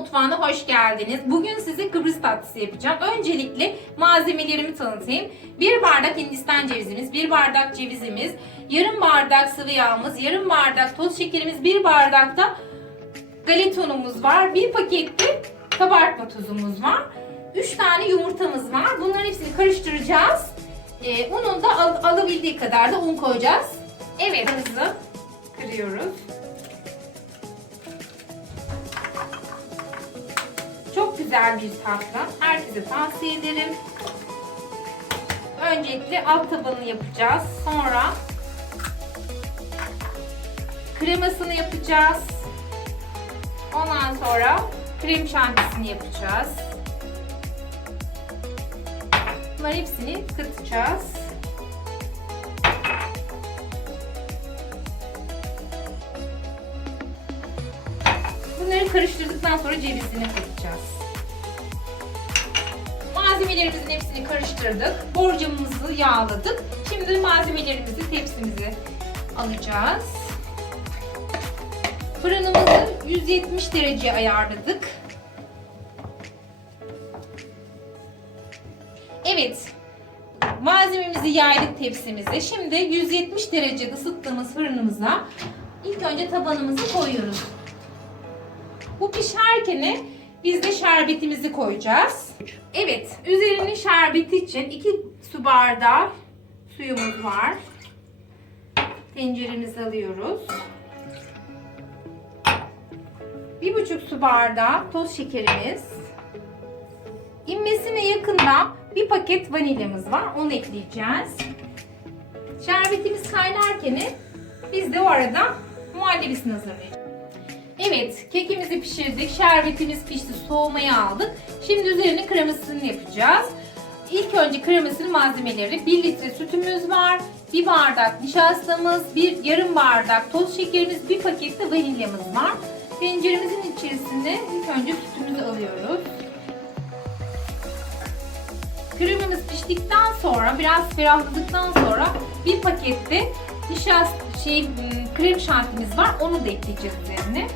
mutfağına hoş geldiniz. Bugün size Kıbrıs tatlısı yapacağım. Öncelikle malzemelerimi tanıtayım. 1 bardak Hindistan cevizimiz, 1 bardak cevizimiz, yarım bardak sıvı yağımız, yarım bardak toz şekerimiz, 1 bardak da galeta unumuz var. 1 pakette kabartma tozumuz var. 3 tane yumurtamız var. Bunların hepsini karıştıracağız. Ee, unun da al- alabildiği kadar da un koyacağız. Evet, hızlı kırıyoruz. Güzel bir tatlı. Herkese tavsiye ederim. Öncelikle alt tabanını yapacağız. Sonra kremasını yapacağız. Ondan sonra krem şantisini yapacağız. Bunların hepsini katacağız. Bunları karıştırdıktan sonra cevizini katacağız. Malzemelerimizin hepsini karıştırdık. Borcamımızı yağladık. Şimdi malzemelerimizi tepsimize alacağız. Fırınımızı 170 derece ayarladık. Evet. Malzememizi yaydık tepsimize. Şimdi 170 derecede ısıttığımız fırınımıza ilk önce tabanımızı koyuyoruz. Bu pişerken biz de şerbetimizi koyacağız. Evet, üzerinin şerbeti için 2 su bardağı suyumuz var. Tenceremizi alıyoruz. 1,5 su bardağı toz şekerimiz. İnmesine yakında bir paket vanilyamız var. Onu ekleyeceğiz. Şerbetimiz kaynarken biz de o arada muhallebisini hazırlayacağız. Evet, kekimizi pişirdik. Şerbetimiz pişti. Soğumaya aldık. Şimdi üzerine kremasını yapacağız. İlk önce kremasının malzemeleri 1 litre sütümüz var. 1 bardak nişastamız, 1 yarım bardak toz şekerimiz, 1 paket de vanilyamız var. Tenceremizin içerisine ilk önce sütümüzü alıyoruz. Kremamız piştikten sonra, biraz ferahladıktan sonra bir pakette nişast şey m, krem şantimiz var. Onu da ekleyeceğiz üzerine.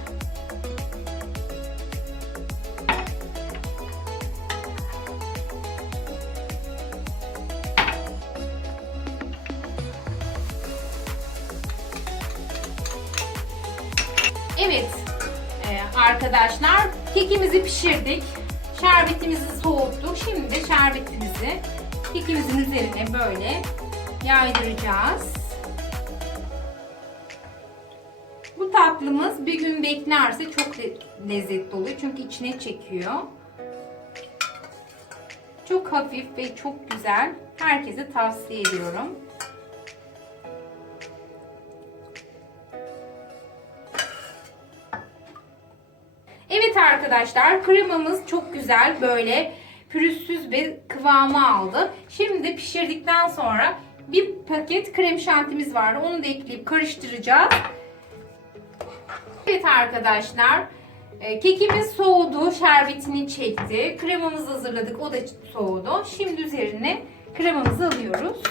Evet e, arkadaşlar kekimizi pişirdik. Şerbetimizi soğuttuk. Şimdi de şerbetimizi kekimizin üzerine böyle yaydıracağız. Bu tatlımız bir gün beklerse çok le- lezzetli oluyor. Çünkü içine çekiyor. Çok hafif ve çok güzel. Herkese tavsiye ediyorum. Arkadaşlar kremamız çok güzel böyle pürüzsüz bir kıvamı aldı. Şimdi pişirdikten sonra bir paket krem şantimiz var. Onu da ekleyip karıştıracağız. Evet arkadaşlar e, kekimiz soğudu. Şerbetini çekti. Kremamızı hazırladık. O da soğudu. Şimdi üzerine kremamızı alıyoruz.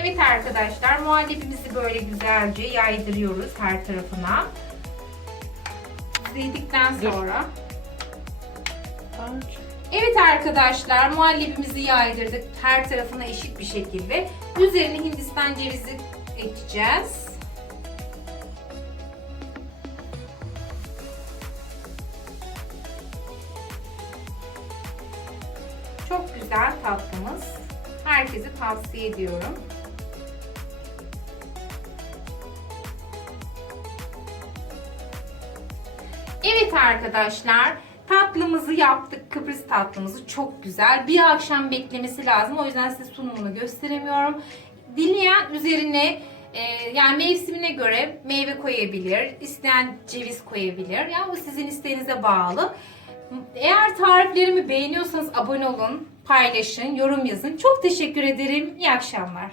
Evet arkadaşlar muhallebimizi böyle güzelce yaydırıyoruz her tarafına. Düzeydikten sonra. Evet arkadaşlar muhallebimizi yaydırdık her tarafına eşit bir şekilde. Üzerine hindistan cevizi ekleyeceğiz. Çok güzel tatlımız. Herkese tavsiye ediyorum. Evet arkadaşlar tatlımızı yaptık. Kıbrıs tatlımızı çok güzel. Bir akşam beklemesi lazım. O yüzden size sunumunu gösteremiyorum. Dileyen üzerine e, yani mevsimine göre meyve koyabilir. isteyen ceviz koyabilir. Yani bu sizin isteğinize bağlı. Eğer tariflerimi beğeniyorsanız abone olun, paylaşın, yorum yazın. Çok teşekkür ederim. İyi akşamlar.